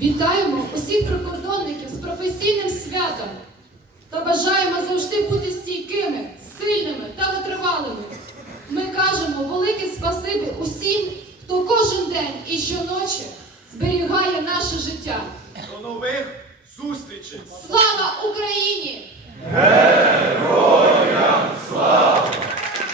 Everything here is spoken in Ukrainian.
Вітаємо усіх прикордонників з професійним святом та бажаємо завжди бути стійкими, сильними та витривалими. Ми кажемо велике спасибі усім, хто кожен день і щоночі зберігає наше життя. До нових зустрічей! Слава Україні!